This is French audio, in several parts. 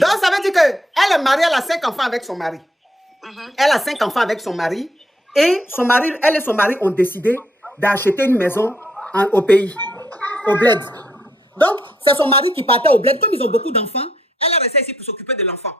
Donc, ça veut dire qu'elle est mariée, elle a 5 enfants avec son mari. Elle a 5 enfants avec son mari. Et son mari, elle et son mari ont décidé d'acheter une maison au pays, au bled. Donc, c'est son mari qui partait au bled. Comme ils ont beaucoup d'enfants, elle est restée ici pour s'occuper de l'enfant.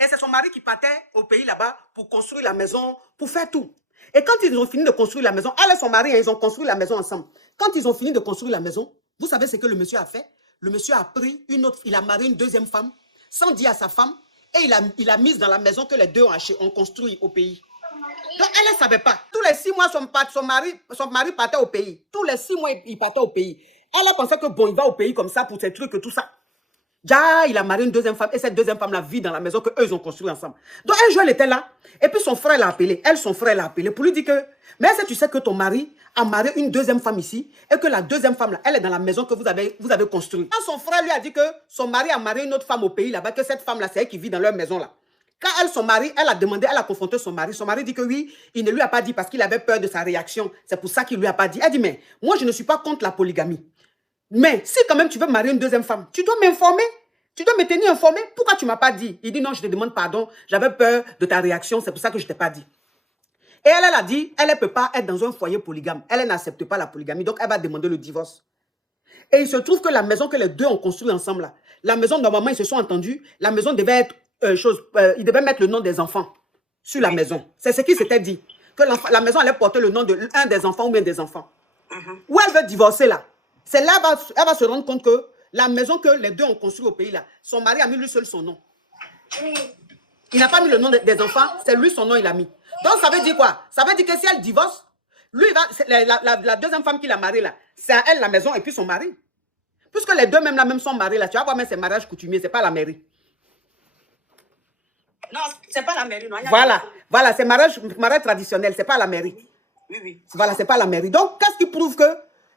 Et c'est son mari qui partait au pays là-bas pour construire la maison, pour faire tout. Et quand ils ont fini de construire la maison, elle et son mari, ils ont construit la maison ensemble. Quand ils ont fini de construire la maison, vous savez ce que le monsieur a fait? Le monsieur a pris une autre, il a marié une deuxième femme, sans dire à sa femme, et il a mise dans la maison que les deux ont construit au pays. Donc, elle ne savait pas. Tous les 6 mois, son mari partait au pays. Tous les 6 mois, il partait au pays. Elle a pensé que bon, il va au pays comme ça pour ses trucs et tout ça. Déjà, il a marié une deuxième femme et cette deuxième femme la vit dans la maison qu'eux, ils ont construit ensemble. Donc, un jour, elle était là. Et puis, son frère l'a appelé. Son frère l'a appelé pour lui dire que, mais est-ce que tu sais que ton mari a marié une deuxième femme ici et que la deuxième femme, là, elle est dans la maison que vous avez construite. Quand son frère lui a dit que son mari a marié une autre femme au pays là-bas, que cette femme-là, c'est elle qui vit dans leur maison là. Quand son mari, elle a demandé, elle a confronté son mari dit que oui, il ne lui a pas dit parce qu'il avait peur de sa réaction. C'est pour ça qu'il ne lui a pas dit. Elle dit, mais moi, je ne suis pas contre la polygamie. Mais si quand même tu veux marier une deuxième femme, tu dois m'informer. Tu dois me tenir informé. Pourquoi tu ne m'as pas dit? Il dit, non, je te demande pardon. J'avais peur de ta réaction. C'est pour ça que je ne t'ai pas dit. Et elle a dit, elle ne peut pas être dans un foyer polygame. Elle n'accepte pas la polygamie. Donc, elle va demander le divorce. Et il se trouve que la maison que les deux ont construite ensemble, là, la maison, normalement, ils se sont entendus. La maison devait être ils devaient mettre le nom des enfants sur la maison. C'est ce qui s'était dit. Que la maison allait porter le nom d'un des enfants ou bien des enfants. Où elle veut divorcer là. C'est là elle va se rendre compte que la maison que les deux ont construite au pays là, son mari a mis lui seul son nom. Il n'a pas mis le nom des enfants, c'est lui son nom il a mis. Donc ça veut dire quoi? Ça veut dire que si elle divorce, lui la deuxième femme qu'il a mariée là, c'est à elle la maison et puis son mari. Puisque les deux même là même sont mariés là, tu vas voir même c'est mariage coutumier, c'est pas la mairie. Non, c'est pas la mairie. Non. Voilà, c'est mariage traditionnel, c'est pas la mairie. Oui. Voilà, c'est pas la mairie. Donc, qu'est-ce qui prouve que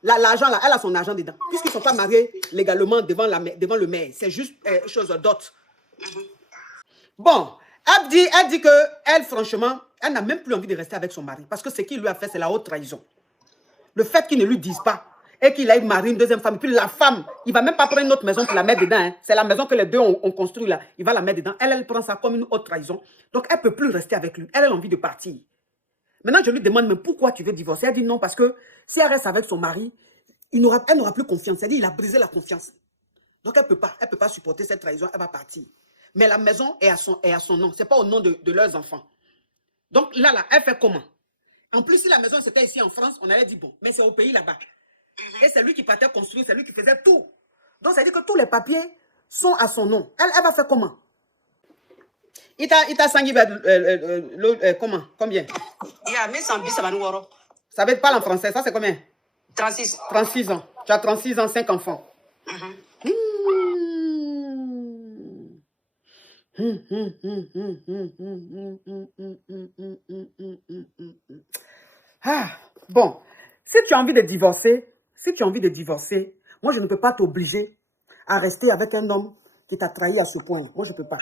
l'argent là, elle a son argent dedans? Puisqu'ils ne sont pas mariés légalement devant le maire. C'est juste chose d'autre. Bon, elle dit que elle, franchement, elle n'a même plus envie de rester avec son mari. Parce que ce qu'il lui a fait, c'est la haute trahison. Le fait qu'il ne lui dise pas et qu'il aille marier une deuxième femme. Et puis la femme, il ne va même pas prendre une autre maison pour la mettre dedans. Hein. C'est la maison que les deux ont construite là. Il va la mettre dedans. Elle prend ça comme une haute trahison. Donc, elle ne peut plus rester avec lui. Elle a envie de partir. Maintenant, je lui demande, mais pourquoi tu veux divorcer? Elle dit non, parce que si elle reste avec son mari, elle n'aura plus confiance. Elle dit, il a brisé la confiance. Donc, elle ne peut pas supporter cette trahison. Elle va partir. Mais la maison est à son nom. Ce n'est pas au nom de leurs enfants. Donc, là, elle fait comment? En plus, si la maison c'était ici en France, on allait dire, bon, mais c'est au pays là-bas. Et c'est lui qui partait construire, c'est lui qui faisait tout. Donc, ça veut dire que tous les papiers sont à son nom. Elle va faire comment? Il t'a sangui comment? Combien? Il y a 1100 ça va nous voir. Ça veut parler en français, ça c'est combien? 36. 36 ans. Tu as 36 ans, 5 enfants. Ah, bon, si tu as envie de divorcer, moi je ne peux pas t'obliger à rester avec un homme qui t'a trahi à ce point. Moi je ne peux pas.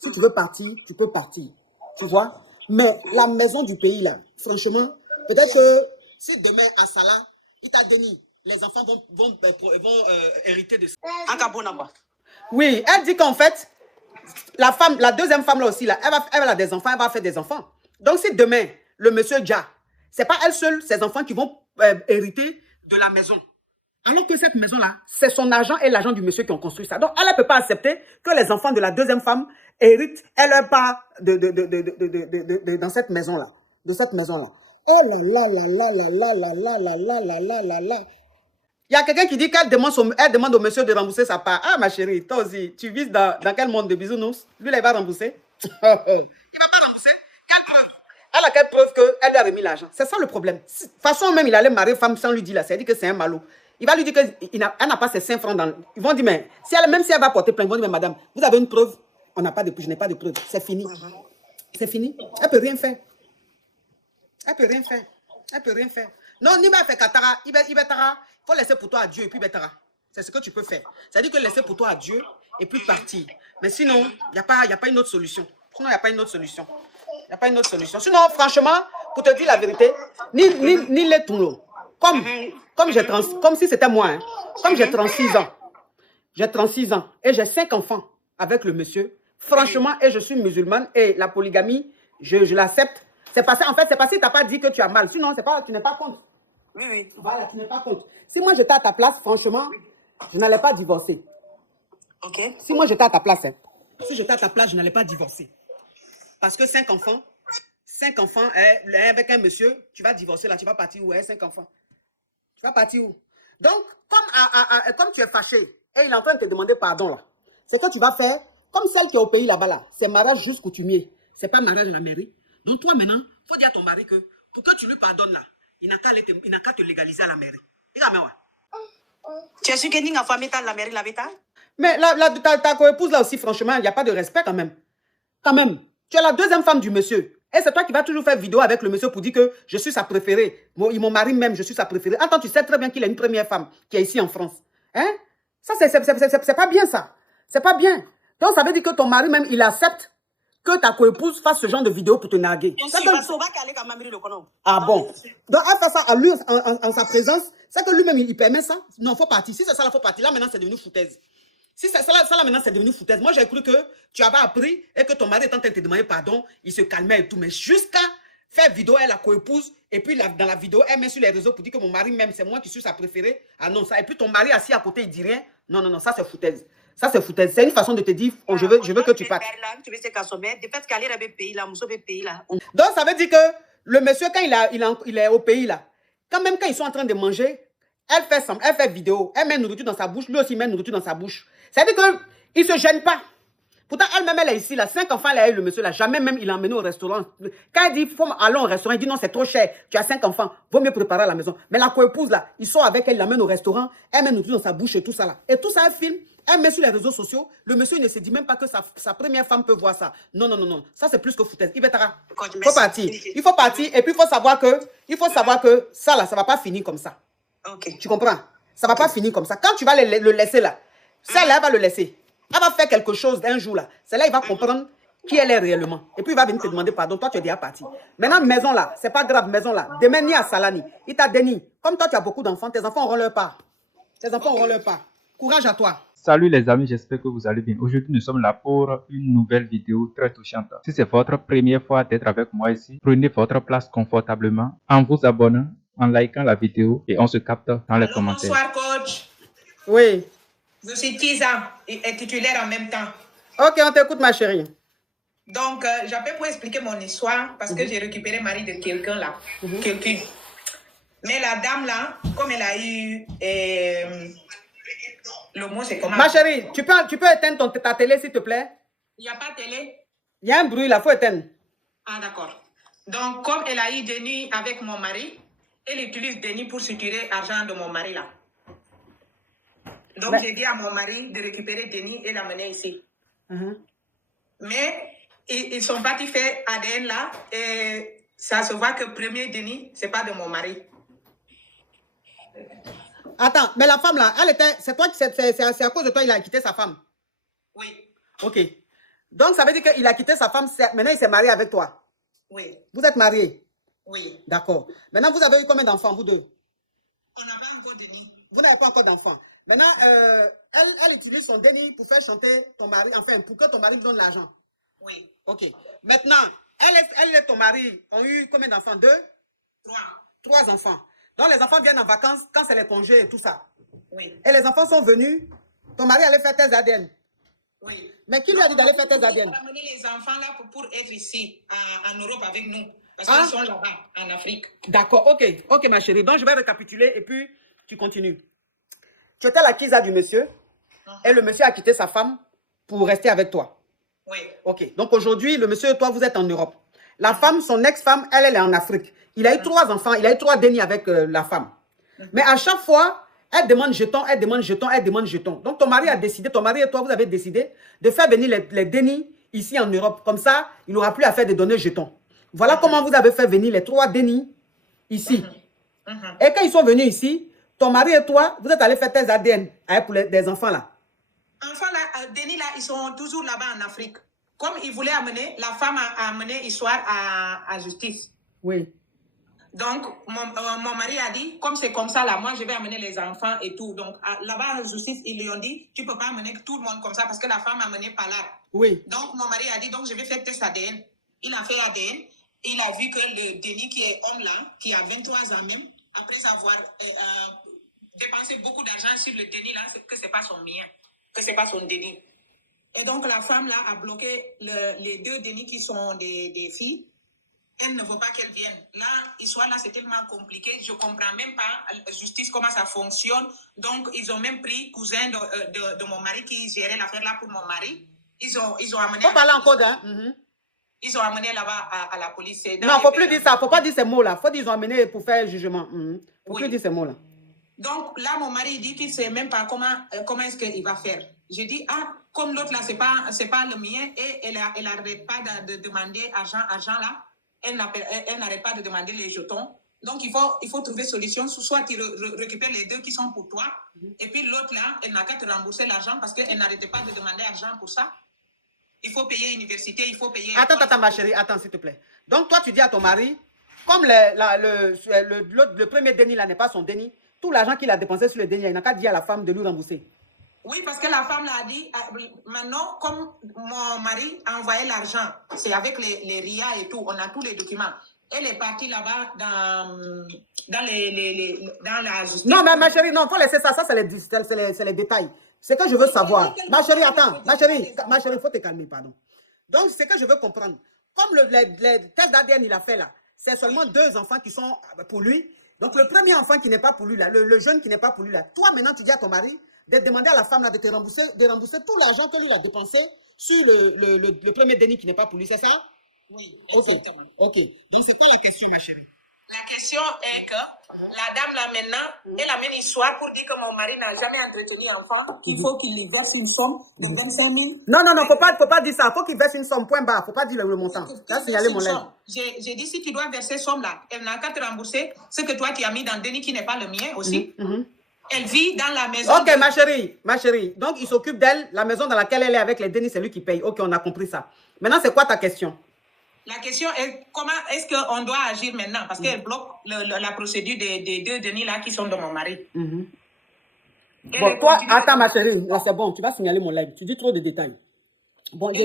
Si tu veux partir, tu peux partir. Tu vois? Mais la maison du pays là, franchement, peut-être que si demain à Salah, il t'a donné, les enfants vont hériter de ça. Oui, elle dit qu'en fait, la deuxième femme là aussi, là, elle a des enfants, elle va faire des enfants. Donc si demain, le monsieur Dja, c'est pas elle seule, ses enfants qui vont hériter de la maison. Alors que cette maison-là, c'est son argent et l'argent du monsieur qui ont construit ça. Donc elle ne peut pas accepter que les enfants de la deuxième femme héritent, elle leur part dans cette maison-là. De cette maison-là. Oh là là là là là là là là là là là là là là. Il y a quelqu'un qui dit qu'elle demande au monsieur de rembourser sa part. Ah, ma chérie, toi aussi, tu vises dans quel monde de bisounours? Lui, là, il va rembourser. Il ne va pas rembourser. Quelle preuve? Elle a quelle preuve qu'elle lui a remis l'argent? C'est ça le problème. De toute façon, même, il allait marier femme sans lui dire là. C'est-à-dire que c'est un malot. Il va lui dire qu'elle n'a pas ses 5 francs dans... Ils vont dire, mais même si elle va porter plainte, ils vont dire, mais madame, vous avez une preuve? On n'a pas de preuve, je n'ai pas de preuve. C'est fini. C'est fini. Elle ne peut rien faire. Elle ne peut rien faire. Elle ne peut rien faire. Non, ni va faire Katara, il faut laisser pour toi à Dieu et puis Betara. C'est ce que tu peux faire. C'est-à-dire que laisser pour toi à Dieu et puis partir. Mais sinon, il n'y a pas une autre solution. Sinon, il n'y a pas une autre solution. Il n'y a pas une autre solution. Sinon, franchement, pour te dire la vérité, ni les tourneaux. Comme si c'était moi. Hein. Comme j'ai 36 ans. J'ai 36 ans et j'ai 5 enfants. avec le monsieur. Franchement, et je suis musulmane et la polygamie, je l'accepte. C'est parce en fait, c'est parce que tu n'as pas dit que tu as mal. Sinon, tu n'es pas contre. Oui, oui. Voilà, tu n'es pas contre. Si moi j'étais à ta place, franchement, je n'allais pas divorcer. Ok. Si moi j'étais à ta place, hein, si j'étais à ta place, je n'allais pas divorcer. Parce que 5 enfants, avec un monsieur, tu vas divorcer là, tu vas partir où? 5 enfants. Tu vas partir où? Donc, comme tu es fâché et il est en train de te demander pardon là, c'est que tu vas faire comme celle qui est au pays là-bas là. C'est mariage juste coutumier. C'est pas mariage à la mairie. Donc toi maintenant, il faut dire à ton mari que pour que tu lui pardonnes là, il n'a qu'à te légaliser à la mairie. Tu es sûr que Ninga famille la mairie la bêta? Mais ta co-épouse là aussi, franchement, il n'y a pas de respect quand même. Quand même. Tu es la deuxième femme du monsieur. Et c'est toi qui vas toujours faire vidéo avec le monsieur pour dire que je suis sa préférée. Mon mari même, je suis sa préférée. Attends, tu sais très bien qu'il a une première femme qui est ici en France. Hein? Ça, c'est pas bien ça. C'est pas bien. Donc, ça veut dire que ton mari même, il accepte que ta co-épouse fasse ce genre de vidéo pour te narguer. Ah bon? Donc, elle fait ça à lui, en sa présence. C'est que lui-même, il permet ça. Non, il faut partir. Si c'est ça, il faut partir. Là, maintenant, c'est devenu foutaise. Si c'est ça, là, maintenant, c'est devenu foutaise. Moi, j'ai cru que tu avais appris et que ton mari était en train de te demander pardon. Il se calmait et tout. Mais jusqu'à faire vidéo, elle, la co-épouse. Et puis, dans la vidéo, elle met sur les réseaux pour dire que mon mari même, c'est moi qui suis sa préférée. Ah non, ça. Et puis, ton mari assis à côté, il dit rien. Non, non, non, ça, c'est foutaise. Ça, c'est foutaise. C'est une façon de te dire, oh, je veux que tu partes. Donc, ça veut dire que le monsieur, quand il est au pays, là, quand même quand ils sont en train de manger, elle fait vidéo, elle met nourriture dans sa bouche, lui aussi met nourriture dans sa bouche. Ça veut dire qu'il ne se gêne pas. Pourtant, elle-même, elle est ici, là, 5 enfants, elle a eu le monsieur, là, jamais même il l'a emmené au restaurant. Quand elle dit, il faut aller au restaurant, il dit non, c'est trop cher, tu as 5 enfants, vaut mieux préparer à la maison. Mais la co-épouse, là, ils sont avec elle, il l'amène au restaurant, elle met nourriture dans sa bouche et tout ça, là. Et tout ça, elle filme, elle met sur les réseaux sociaux, le monsieur ne se dit même pas que sa première femme peut voir ça. Non, non, non, non, ça c'est plus que foutaise. Il faut partir. Il faut partir, et puis il faut savoir que ça, là, ça ne va pas finir comme ça. Okay. Tu comprends? Ça ne va pas finir comme ça. Quand tu vas le laisser là, celle-là, elle va le laisser. Elle va faire quelque chose d'un jour là. Celle-là, il va comprendre qui elle est réellement. Et puis, il va venir te demander pardon. Toi, tu es déjà parti. Maintenant, maison là, c'est pas grave, maison là. Demain, ni à Salani. Il t'a déni. Comme toi, tu as beaucoup d'enfants, tes enfants auront leur part. Tes enfants auront leur part. Courage à toi. Salut les amis, j'espère que vous allez bien. Aujourd'hui, nous sommes là pour une nouvelle vidéo très touchante. Si c'est votre première fois d'être avec moi ici, prenez votre place confortablement en vous abonnant, en likant la vidéo et on se capte dans les commentaires. Bonsoir coach. Oui. Je suis Tiza et titulaire en même temps. Ok, on t'écoute ma chérie. Donc, j'appelle pour expliquer mon histoire parce que j'ai récupéré le mari de quelqu'un là. Quelqu'un. Mais la dame là, comme elle a eu... le mot c'est comment? Ma chérie, tu peux éteindre ta télé s'il te plaît? Il n'y a pas de télé? Il y a un bruit là, il faut éteindre. Ah d'accord. Donc, comme elle a eu Denis avec mon mari, elle utilise Denis pour suturer l'argent de mon mari là. Donc, j'ai dit à mon mari de récupérer Denis et l'amener ici. Mais ils sont partis faire ADN là et ça se voit que le premier Denis, ce n'est pas de mon mari. Attends, mais la femme là, c'est à cause de toi il a quitté sa femme? Oui. Ok. Donc, ça veut dire qu'il a quitté sa femme, maintenant il s'est marié avec toi? Oui. Vous êtes mariés? Oui. D'accord. Maintenant, vous avez eu combien d'enfants, vous deux? On n'a pas encore Denis. Vous n'avez pas encore d'enfants. Maintenant, elle utilise son déni pour faire chanter ton mari, enfin, pour que ton mari lui donne l'argent. Oui. Ok. Maintenant, elle et ton mari ont eu combien d'enfants? 2? 3 enfants. Donc, les enfants viennent en vacances quand c'est les congés et tout ça. Oui. Et les enfants sont venus. Ton mari allait faire tes ADN. Oui. Mais qui lui a dit d'aller faire tes ADN? On a amené les enfants là pour être ici, en Europe avec nous. Parce qu'ils sont là-bas, en Afrique. D'accord, ok. Ok, ma chérie. Donc, je vais récapituler et puis tu continues. Tu étais la Kiza du monsieur et le monsieur a quitté sa femme pour rester avec toi. Oui. Ok. Donc, aujourd'hui, le monsieur et toi, vous êtes en Europe. La femme, son ex-femme, elle est en Afrique. Il a eu 3 enfants. Il a eu 3 dénis avec la femme. Mais à chaque fois, elle demande jeton, elle demande jeton, elle demande jeton. Donc, ton mari a décidé, ton mari et toi, vous avez décidé de faire venir les dénis ici en Europe. Comme ça, il n'aura plus à faire de donner jetons. Voilà comment vous avez fait venir les 3 dénis ici. Et quand ils sont venus ici, ton mari et toi, vous êtes allés faire tes ADN pour des enfants là. Enfants là, Denis là, ils sont toujours là-bas en Afrique. Comme ils voulaient amener, la femme a amené histoire à justice. Oui. Donc, mon mari a dit, comme c'est comme ça, là, moi, je vais amener les enfants et tout. Donc, là-bas, en justice, ils lui ont dit, tu ne peux pas amener tout le monde comme ça parce que la femme a amené par là. Oui. Donc, mon mari a dit, donc, je vais faire test ADN. Il a fait ADN. Il a vu que le Denis, qui est homme là, qui a 23 ans même, après avoir dépensé beaucoup d'argent sur le Denis là, que ce n'est pas son mien, que ce n'est pas son Denis. Et donc, la femme là a bloqué les deux Denis qui sont des filles. Elle ne veut pas qu'elles viennent. Là, l'histoire là, c'est tellement compliqué. Je ne comprends même pas, la justice, comment ça fonctionne. Donc, ils ont même pris cousin de mon mari qui gérait l'affaire là pour mon mari. Ils ont amené... Faut parler encore d'un... Ils ont amené là-bas à la police. Non, il ne faut plus dire ça. Il ne faut pas dire ces mots-là. Il faut dire qu'ils ont amené pour faire jugement. Il ne faut plus dire ces mots-là. Donc, là, mon mari dit qu'il ne sait même pas comment est-ce qu'il va faire. Je dis, comme l'autre là, ce n'est pas le mien, et elle n'arrête pas de demander argent là. Elle n'arrête pas de demander les jetons. Donc, il faut trouver solution. Soit tu récupères les deux qui sont pour toi, et puis l'autre là, elle n'a qu'à te rembourser l'argent parce qu'elle n'arrêtait pas de demander argent pour ça. Il faut payer l'université, il faut payer... Attends, ma chérie, attends, s'il te plaît. Donc, toi, tu dis à ton mari, comme le premier déni là n'est pas son déni, tout l'argent qu'il a dépensé sur le déni, il n'a qu'à dire à la femme de lui rembourser. Oui, parce que la femme l'a dit, maintenant, comme mon mari a envoyé l'argent, c'est avec les RIA et tout, on a tous les documents. Elle est partie là-bas dans la justice. Non, mais ma chérie, non, il faut laisser ça. Ça, c'est les détails. C'est que je veux savoir. Ma chérie, attends. Ma chérie, il faut te calmer, pardon. Donc, c'est que je veux comprendre. Comme le test d'ADN, il a fait là, c'est seulement 2 enfants qui sont pour lui. Donc, le premier enfant qui n'est pas pour lui là, le jeune qui n'est pas pour lui là, toi, maintenant, tu dis à ton mari de demander à la femme là de te rembourser tout l'argent que lui a dépensé sur le premier déni qui n'est pas pour lui, c'est ça? Oui, exactement. Ok. Donc, c'est quoi la question, ma chérie? La question est que la dame là maintenant, elle amène une histoire pour dire que mon mari n'a jamais entretenu enfant, qu'il faut qu'il lui verse une somme de 25 000. Non, faut pas dire ça. Faut qu'il verse une somme, point barre. Faut pas dire le montant. Tu as signalé mon lèvre. J'ai dit, si tu dois verser somme là, elle n'a qu'à te rembourser ce que toi tu as mis dans le déni qui n'est pas le mien aussi. Elle vit dans la maison. Ok, ma chérie. Donc, il s'occupe d'elle. La maison dans laquelle elle est avec les dénis, c'est lui qui paye. Ok, on a compris ça. Maintenant, c'est quoi ta question? La question est comment est-ce qu'on doit agir maintenant? Parce qu'elle bloque la procédure des deux dénis là qui sont de mon mari. Bon, toi, attends ma chérie, là c'est bon, tu vas signaler mon live. Tu dis trop de détails. Bon, elle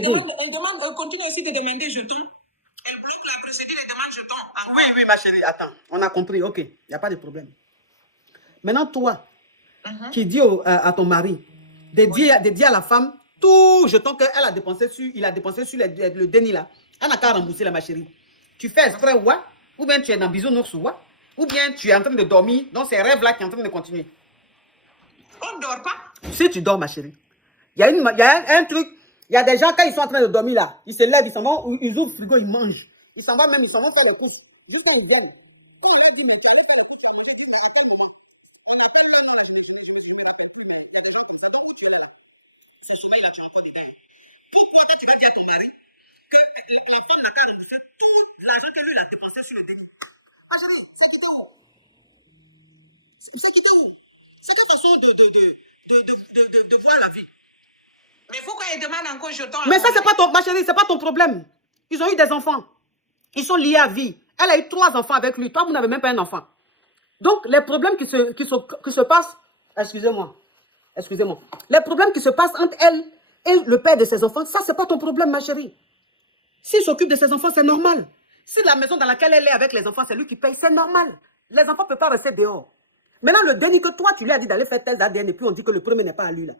continue aussi de demander jetons. Elle bloque la procédure et demande jetons. Oui, ma chérie, attends. On a compris, ok, il n'y a pas de problème. Maintenant, toi, qui dis à ton mari de dire à la femme tout jeton qu'il a dépensé sur le déni là. Elle n'a qu'à rembourser, ma chérie. Tu fais exprès, ou bien tu es dans bisounours, ou bien tu es en train de dormir, donc c'est rêve-là qui est en train de continuer. On ne dort pas. Si tu dors, ma chérie, il y a un truc, il y a des gens, quand ils sont en train de dormir là, ils se lèvent, ils s'en vont, ils ouvrent le frigo, ils mangent. Ils s'en vont faire les courses, juste quand ils viennent. Et il a dit, mais pourquoi tu vas dire à ton mari que les filles n'ont qu'à rembourser tout l'argent que lui a dépensé sur le déni? Ma chérie, c'est quitté où? C'est quitté où? C'est quelle façon de voir la vie? Mais pourquoi elle demande encore jeton? Mais ça, c'est pas ton... Ma chérie, c'est pas ton problème. Ils ont eu des enfants. Ils sont liés à vie. Elle a eu 3 enfants avec lui. Toi, vous n'avez même pas un enfant. Donc, les problèmes qui se passent... Excusez-moi. Les problèmes qui se passent entre elle et le père de ses enfants, ça, c'est pas ton problème, ma chérie. S'il s'occupe de ses enfants, c'est normal. Si la maison dans laquelle elle est avec les enfants, c'est lui qui paye, c'est normal. Les enfants ne peuvent pas rester dehors. Maintenant, le déni que toi, tu lui as dit d'aller faire test ADN et puis on dit que le premier n'est pas à lui, là.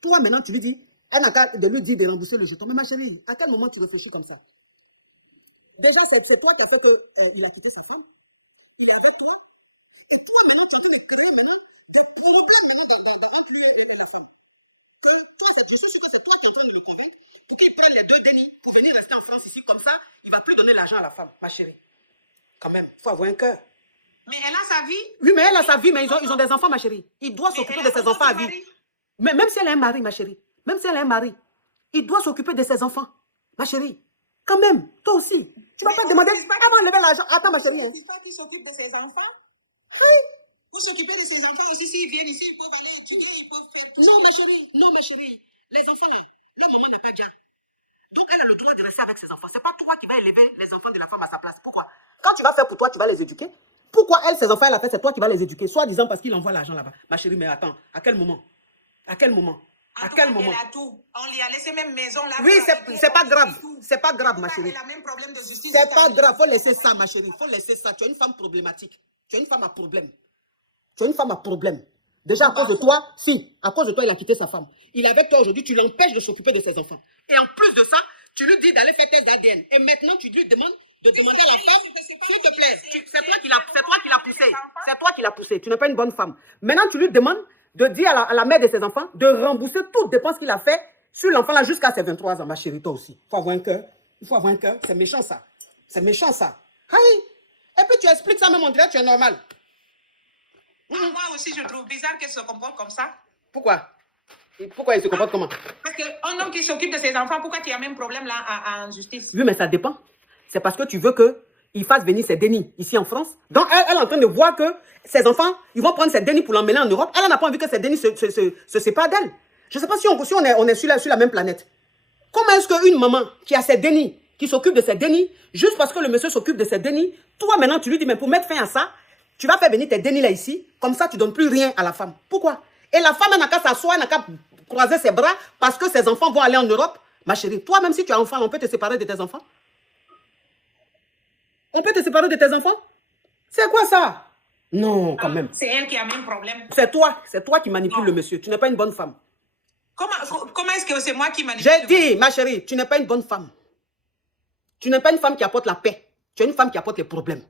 Toi, maintenant, tu lui dis, elle n'a qu'à de lui dire de rembourser le jeton. Mais ma chérie, à quel moment tu réfléchis comme ça? Déjà, c'est toi qui as fait qu'il a quitté sa femme. Il est avec toi. Et toi, maintenant, tu es en train de créer maintenant des problèmes entre lui et la femme. Que toi, je suis sûr que c'est toi qui es en train de le convaincre pour qu'il prenne les 2 dénis pour venir rester en France ici. Comme ça, il ne va plus donner l'argent à la femme, ma chérie. Quand même, il faut avoir un cœur. Mais elle a sa vie. Oui, mais elle a sa vie, mais ils ont des enfants, ma chérie. Il doit s'occuper de ses enfants à vie. Mais même si elle a un mari, ma chérie, même si elle a un mari, il doit s'occuper de ses enfants, ma chérie. Quand même, toi aussi. Tu ne vas pas demander avant de lever l'argent. Attends, ma chérie. C'est pas qui s'occupe de ses enfants? Oui. Pour s'occuper de ses enfants aussi, s'ils viennent ici, ils peuvent aller étudier, ils peuvent faire tout. Non, ma chérie. Les enfants, là, leur maman n'est pas bien. Donc, elle a le droit de rester avec ses enfants. Ce n'est pas toi qui vas élever les enfants de la femme à sa place. Pourquoi? Quand tu vas faire pour toi, tu vas les éduquer. Pourquoi elle, ses enfants, elle a fait, c'est toi qui vas les éduquer, soit disant parce qu'il envoie l'argent là-bas. Ma chérie, mais attends, à quel moment? À quel moment? En À tout quel cas, moment? elle a tout. On lui a laissé même maison là. Oui, c'est pas grave. C'est pas grave, ma chérie. Elle a même problème de justice. C'est pas grave. Faut laisser ça, ma chérie. Faut laisser ça. Tu es une femme problématique. Tu es une femme à problème. Tu es une femme à problème. Déjà, à cause de toi, si, à cause de toi, il a quitté sa femme. Il est avec toi aujourd'hui, tu l'empêches de s'occuper de ses enfants. Et en plus de ça, tu lui dis d'aller faire test d'ADN. Et maintenant, tu lui demandes de demander à la femme, s'il te plaît, c'est toi qui l'as poussé. C'est toi qui l'as poussé. Tu n'es pas une bonne femme. Maintenant, tu lui demandes de dire à la mère de ses enfants de rembourser toutes dépenses qu'il a fait sur l'enfant là jusqu'à ses 23 ans. Ma chérie, toi aussi. Il faut avoir un cœur. Il faut avoir un cœur. C'est méchant ça. C'est méchant ça. Aïe. Et puis tu expliques ça même, on dirait que tu es normal. Moi aussi, je trouve bizarre qu'elle se comporte comme ça. Pourquoi? Et pourquoi il se comporte comment? Parce qu'un homme qui s'occupe de ses enfants, pourquoi tu as même problème là en justice? Oui, mais ça dépend. C'est parce que tu veux qu'il fasse venir ses dénis ici en France. Donc, elle est en train de voir que ses enfants, ils vont prendre ses dénis pour l'emmener en Europe. Elle n'a pas envie que ses dénis se séparent d'elle. Je ne sais pas si on est sur la même planète. Comment est-ce qu'une maman qui a ses dénis, qui s'occupe de ses dénis, juste parce que le monsieur s'occupe de ses dénis, toi maintenant tu lui dis, mais pour mettre fin à ça, tu vas faire venir tes dénis là ici, comme ça tu ne donnes plus rien à la femme. Pourquoi? Et la femme, elle n'a qu'à s'asseoir, elle n'a qu'à croiser ses bras parce que ses enfants vont aller en Europe. Ma chérie, toi même si tu as un enfant, on peut te séparer de tes enfants? On peut te séparer de tes enfants? C'est quoi ça? Non, quand même. C'est elle qui a même problème. C'est toi qui manipules le monsieur. Tu n'es pas une bonne femme. Comment est-ce que c'est moi qui manipule? J'ai dit, ma chérie, tu n'es pas une bonne femme. Tu n'es pas une femme qui apporte la paix. Tu es une femme qui apporte les problèmes.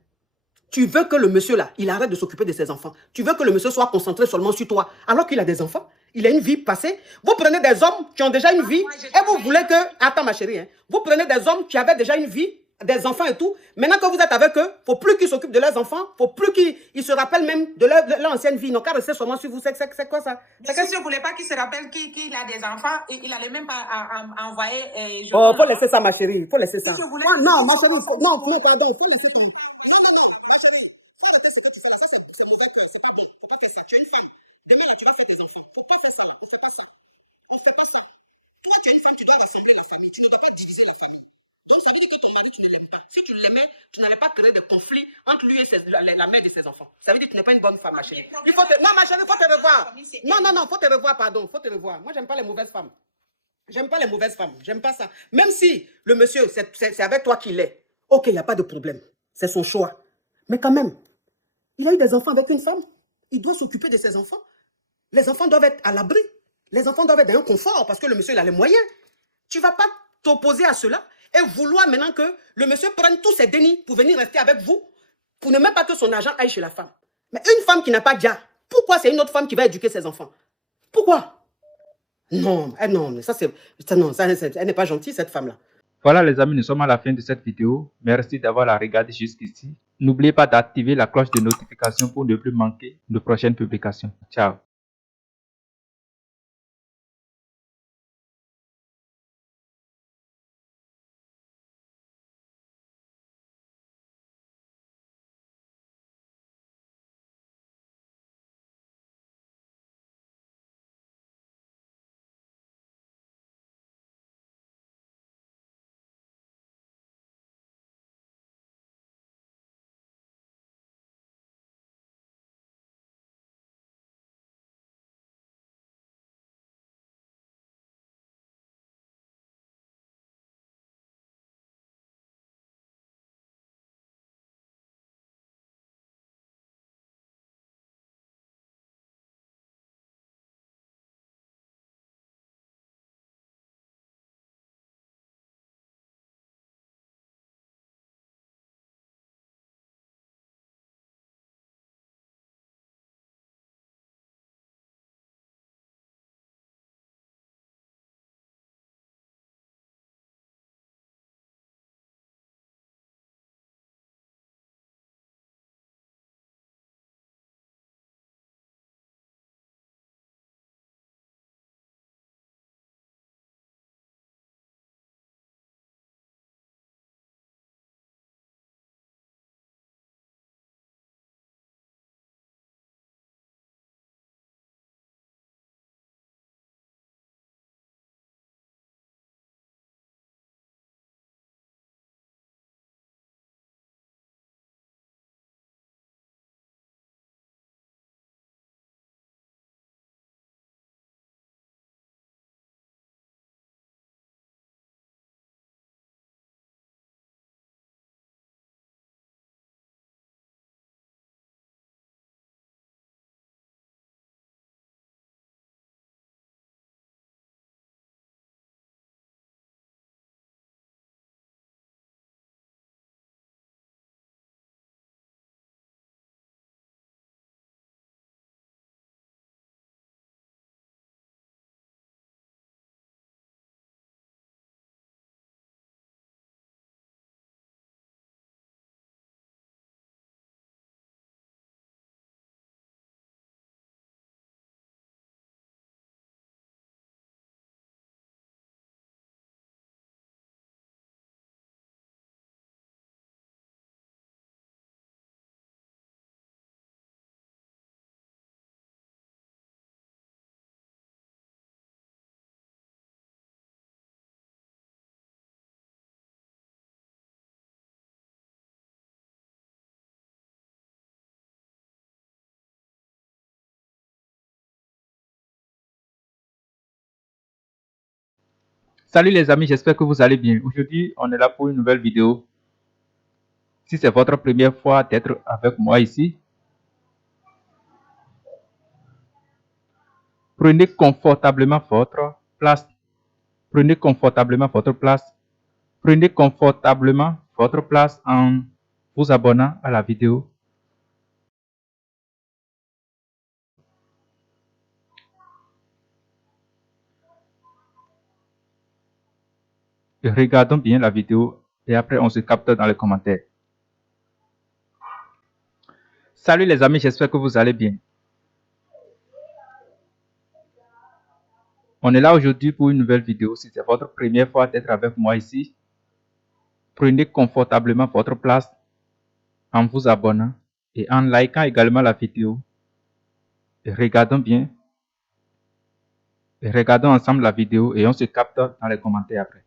Tu veux que le monsieur là, il arrête de s'occuper de ses enfants. Tu veux que le monsieur soit concentré seulement sur toi, alors qu'il a des enfants. Il a une vie passée. Vous prenez des hommes qui ont déjà une vie et vous voulez que... Attends ma chérie, hein, vous prenez des hommes qui avaient déjà une vie, des enfants et tout. Maintenant que vous êtes avec eux, il ne faut plus qu'ils s'occupent de leurs enfants. Il ne faut plus qu'ils se rappellent même de leur ancienne vie. Ils n'ont qu'à rester seulement sur vous. C'est quoi ça? Si je ne voulais pas qu'il se rappelle qu'il a des enfants, il n'allait même pas envoyer... Oh, il faut laisser ça ma chérie. Il faut laisser ça. Non, ma chérie. Non, pardon. Il faut laisser ça. Non, ma chérie. Il faut arrêter ce que tu fais là. Ça, c'est mauvais cœur. C'est pas bon. Il ne faut pas faire ça. Tu es une femme. Demain, là, tu vas faire tes enfants. Il ne faut pas faire ça. On ne fait pas ça. On ne fait pas ça. Toi, tu es une femme, tu dois rassembler la famille. Tu ne dois pas diviser la famille. Donc, ça veut dire que ton mari, tu ne l'aimes pas. Si tu l'aimais, tu n'allais pas créer de conflits entre lui et la mère de ses enfants. Ça veut dire que tu n'es pas une bonne femme, ma chérie. Non, ma chérie, il faut te revoir. Non, il faut te revoir, pardon. Il faut te revoir. Moi, j'aime pas les mauvaises femmes. J'aime pas les mauvaises femmes. J'aime pas ça. Même si le monsieur, c'est avec toi qu'il est. Ok, il n'y a pas de problème. C'est son choix. Mais quand même, il a eu des enfants avec une femme. Il doit s'occuper de ses enfants. Les enfants doivent être à l'abri. Les enfants doivent être dans un confort parce que le monsieur, il a les moyens. Tu ne vas pas t'opposer à cela et vouloir maintenant que le monsieur prenne tous ses dénis pour venir rester avec vous, pour ne même pas que son argent aille chez la femme. Mais une femme qui n'a pas déjà, pourquoi c'est une autre femme qui va éduquer ses enfants? Pourquoi? Non, non, elle n'est pas gentille, cette femme-là. Voilà les amis, nous sommes à la fin de cette vidéo. Merci d'avoir la regardé jusqu'ici. N'oubliez pas d'activer la cloche de notification pour ne plus manquer de prochaines publications. Ciao. Salut les amis, j'espère que vous allez bien. Aujourd'hui, on est là pour une nouvelle vidéo. Si c'est votre première fois d'être avec moi ici, prenez confortablement votre place. Prenez confortablement votre place. Prenez confortablement votre place en vous abonnant à la vidéo. Et regardons bien la vidéo et après on se capte dans les commentaires. Salut les amis, j'espère que vous allez bien. On est là aujourd'hui pour une nouvelle vidéo. Si c'est votre première fois d'être avec moi ici, prenez confortablement votre place en vous abonnant et en likant également la vidéo. Et regardons bien. Et regardons ensemble la vidéo et on se capte dans les commentaires après.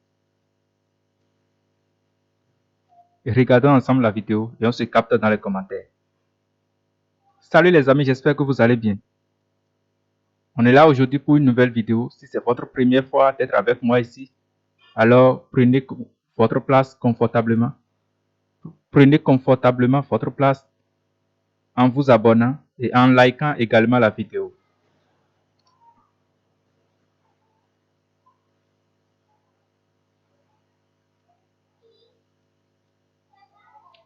Et regardons ensemble la vidéo et on se capte dans les commentaires. Salut les amis, j'espère que vous allez bien. On est là aujourd'hui pour une nouvelle vidéo. Si c'est votre première fois d'être avec moi ici, alors prenez votre place confortablement. Prenez confortablement votre place en vous abonnant et en likant également la vidéo.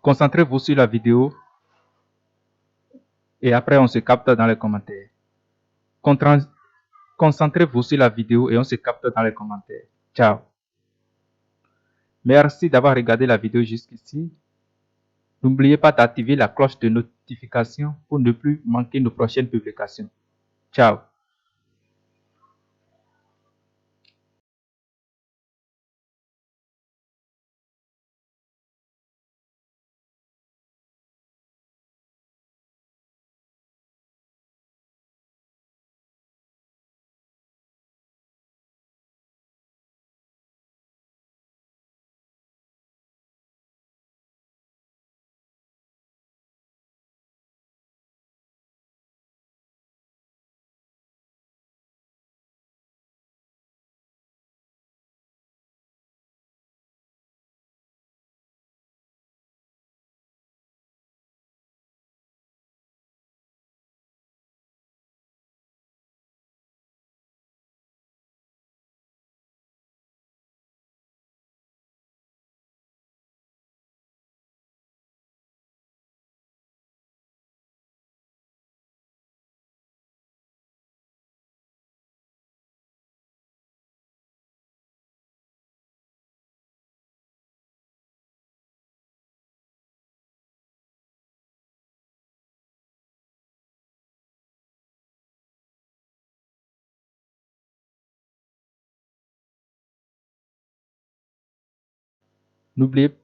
Concentrez-vous sur la vidéo et après on se capte dans les commentaires. Concentrez-vous sur la vidéo et on se capte dans les commentaires. Ciao. Merci d'avoir regardé la vidéo jusqu'ici. N'oubliez pas d'activer la cloche de notification pour ne plus manquer nos prochaines publications. Ciao.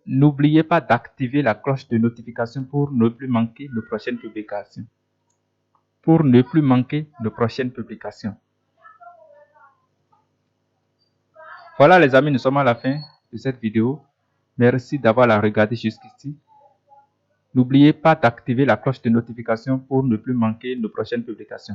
N'oubliez pas d'activer la cloche de notification pour ne plus manquer nos prochaines publications. Pour ne plus manquer nos prochaines publications. Voilà les amis, nous sommes à la fin de cette vidéo. Merci d'avoir la regardé jusqu'ici. N'oubliez pas d'activer la cloche de notification pour ne plus manquer nos prochaines publications.